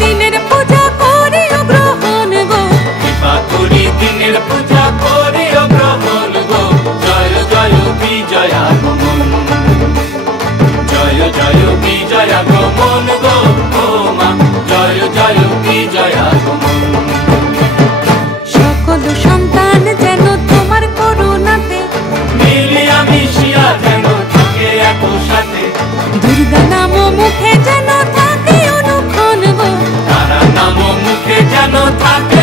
দিনের পূজা করি গ্রহণ গো, কৃপা করি দিনের পূজা করি গ্রহণ গো। জয় জয় বিজয় আগমন, জয় জয় বিজয় আগমন গো ও মা, জয় জয় বিজয় আগমন। সকল সন্তান যেন তোমার করুণাতে মিলিয়া মিশিয়া যেন থাকে একসাথে, দুর্গা নাম মুখে যেন থাকে অনুক্ষণ গো, তারা নাম মুখে যেন থাকে